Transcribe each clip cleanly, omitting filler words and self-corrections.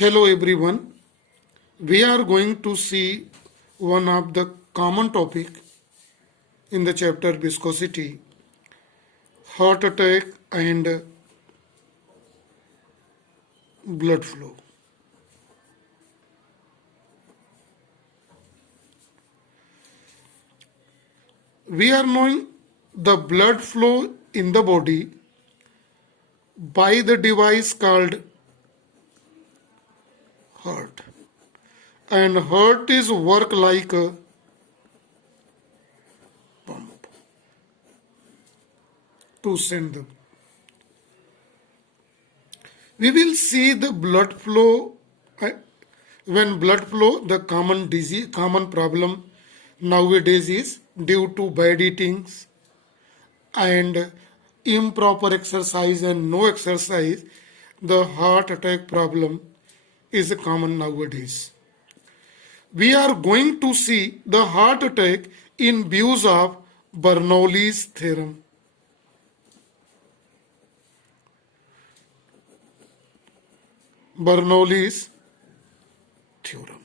Hello everyone. We are going to see one of the common topic in the chapter viscosity, heart attack and blood flow. We are knowing the blood flow in the body by the device called heart. And heart is work like a pump to send the. We will see the blood flow. When blood flow, the common problem nowadays is due to bad eatings and improper exercise and no exercise. The heart attack problem is common nowadays. We are going to see the heart attack in views of Bernoulli's theorem. Bernoulli's theorem.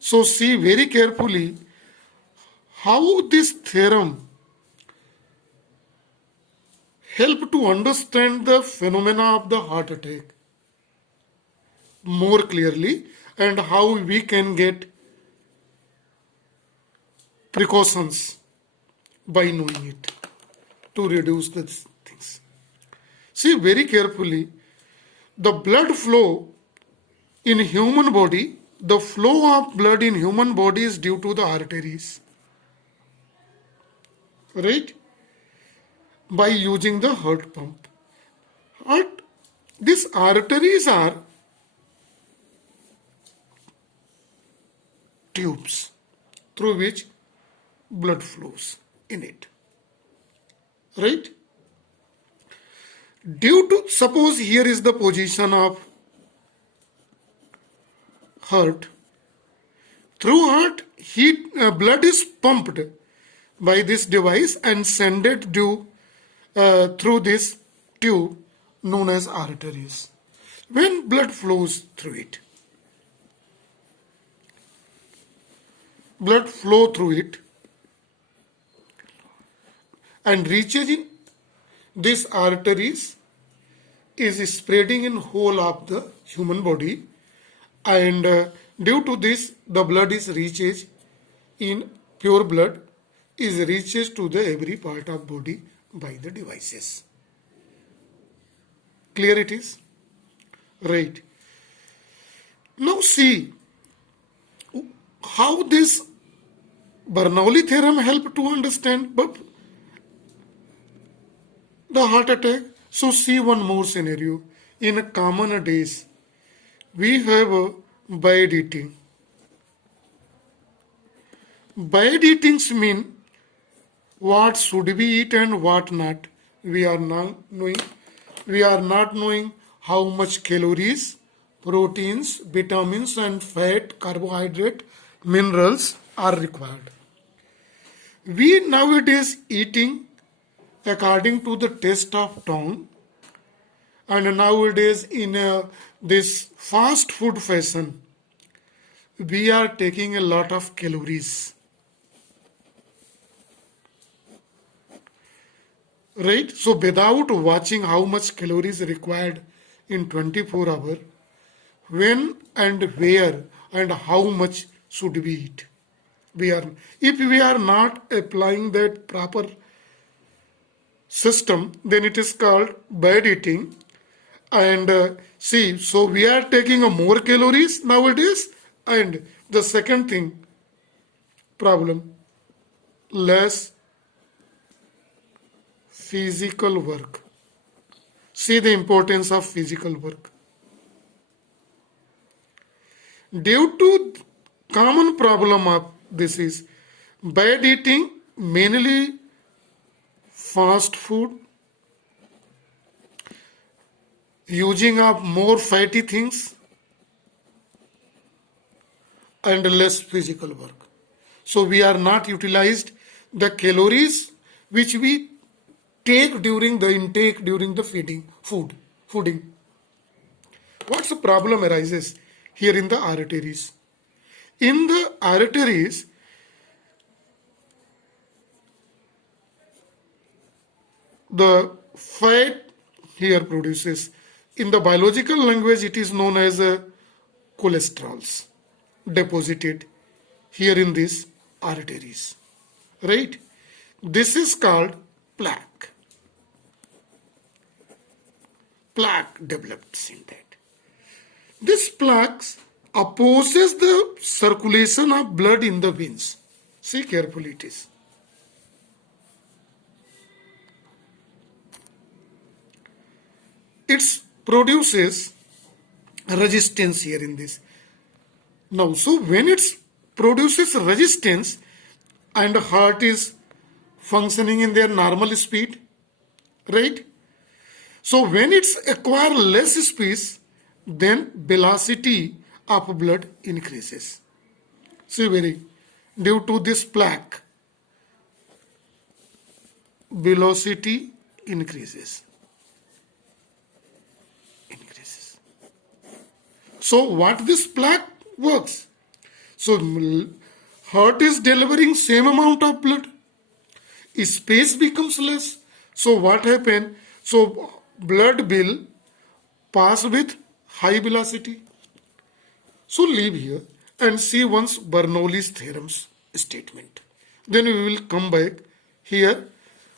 So see very carefully how this theorem help to understand the phenomena of the heart attack more clearly and how we can get precautions by knowing it to reduce the things. See very carefully the blood flow in human body, the flow of blood in human body is due to the arteries. Right? By using the heart pump. These arteries are tubes through which blood flows in it. Right? Due to, suppose here is the position of heart. Through heart, blood is pumped by this device and sent through this tube known as arteries. When blood flows through it, blood flow through it and reaches in these arteries is spreading in whole of the human body, and due to this the blood is reaches in pure blood is reaches to the every part of body by the devices. Clear it is? Right. Now see how this Bernoulli theorem help to understand the heart attack. So see one more scenario. In a common days, we have a bad eating. Bad eatings mean what should we eat and what not. We are not knowing how much calories, proteins, vitamins and fat, carbohydrate, minerals are required. We nowadays eating according to the taste of tongue, and nowadays in this fast food fashion, we are taking a lot of calories. Right? So without watching how much calories required in 24 hours, when and where and how much should we eat? If we are not applying that proper system, then it is called bad eating. And see, so we are taking more calories nowadays. And the second thing, problem, less physical work. See the importance of physical work. Due to common problem of this is bad eating, mainly fast food, using of more fatty things and less physical work. So we are not utilized the calories which we take during the intake, during the fooding. What's the problem arises here in the arteries? In the arteries, the fat here produces. In the biological language, it is known as cholesterols deposited here in these arteries. Right? This is called plaque. Plaque develops in that. This plaque opposes the circulation of blood in the veins. See carefully it is. It produces resistance here in this. Now, so when it produces resistance and heart is functioning in their normal speed, right? So when it's acquire less space, then velocity of blood increases. See due to this plaque, velocity increases. So what this plaque works? So heart is delivering same amount of blood. Space becomes less. So what happen? So blood will pass with high velocity. So leave here and see once Bernoulli's theorem's statement. Then we will come back here.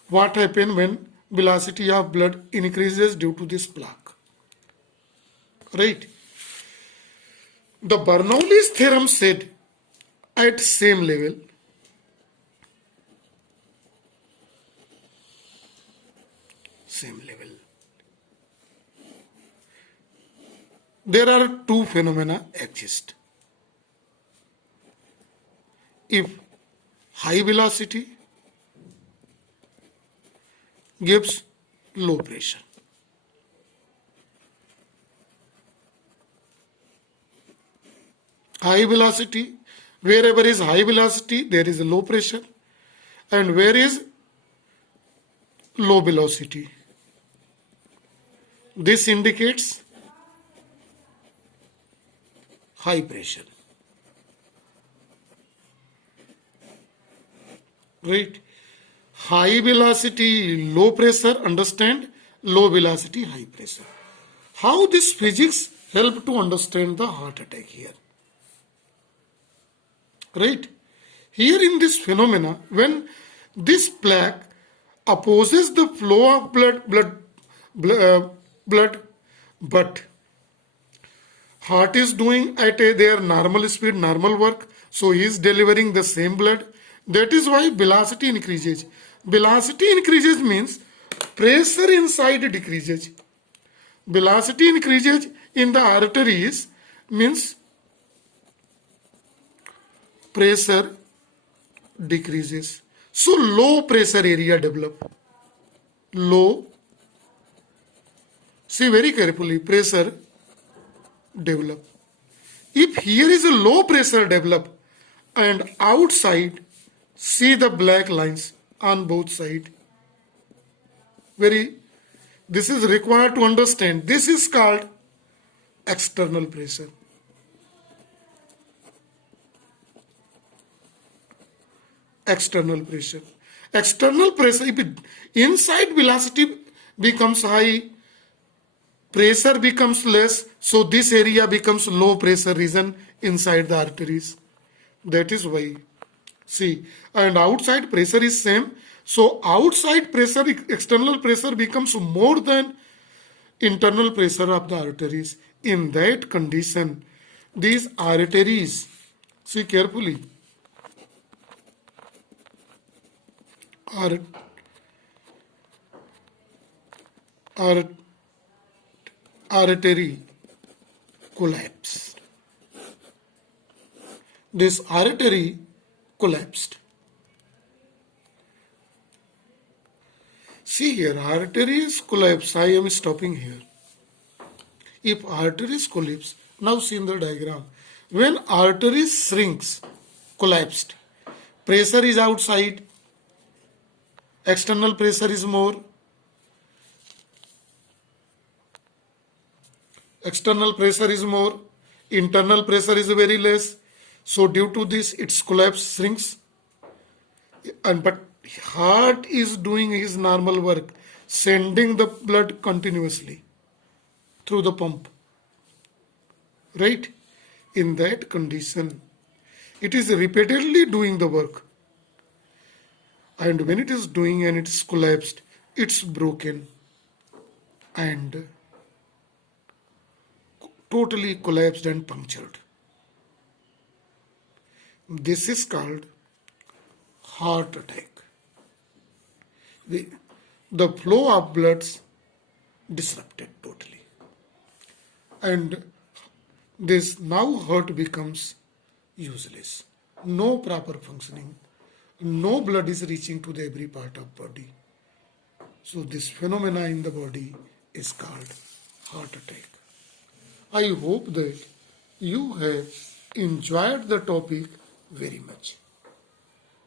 What happen when velocity of blood increases due to this plaque? Right? The Bernoulli's theorem said at same level, there are two phenomena exist. If high velocity gives low pressure, high velocity, wherever is high velocity, there is a low pressure, and where is low velocity, this indicates high pressure. Right? High velocity, low pressure, understand? Low velocity, high pressure. How this physics help to understand the heart attack here? Right? Here in this phenomena, when this plaque opposes the flow of blood, but heart is doing at their normal speed, normal work, so he is delivering the same blood. That is why velocity increases. Velocity increases means pressure inside decreases. Velocity increases in the arteries means pressure decreases. So low pressure area develop. Low, see very carefully, pressure develop. If here is a low pressure develop and outside, see the black lines on both sides. This is required to understand. This is called external pressure. External pressure. External pressure, if inside velocity becomes high, pressure becomes less, so this area becomes low pressure region inside the arteries. That is why. See, and outside pressure is same. So outside pressure, external pressure becomes more than internal pressure of the arteries. In that condition, these arteries, see carefully, artery collapse. This artery collapsed. See here, arteries collapse. I am stopping here. If arteries collapse, now see in the diagram. When arteries shrinks, collapsed, pressure is outside, external pressure is more. external pressure is more, internal pressure is very less. So due to this, its collapse shrinks. And but heart is doing his normal work, sending the blood continuously through the pump. Right? In that condition, it is repeatedly doing the work. And when it is doing and it is collapsed, it's broken and totally collapsed and punctured. This is called heart attack. The flow of bloods disrupted totally. And this now heart becomes useless. No proper functioning. No blood is reaching to the every part of body. So this phenomena in the body is called heart attack. I hope that you have enjoyed the topic very much.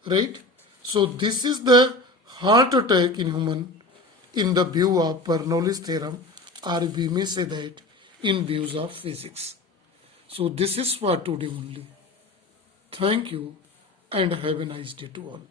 Right? So this is the heart attack in human in the view of Bernoulli's theorem, or we may say that in views of physics. So this is for today only. Thank you and have a nice day to all.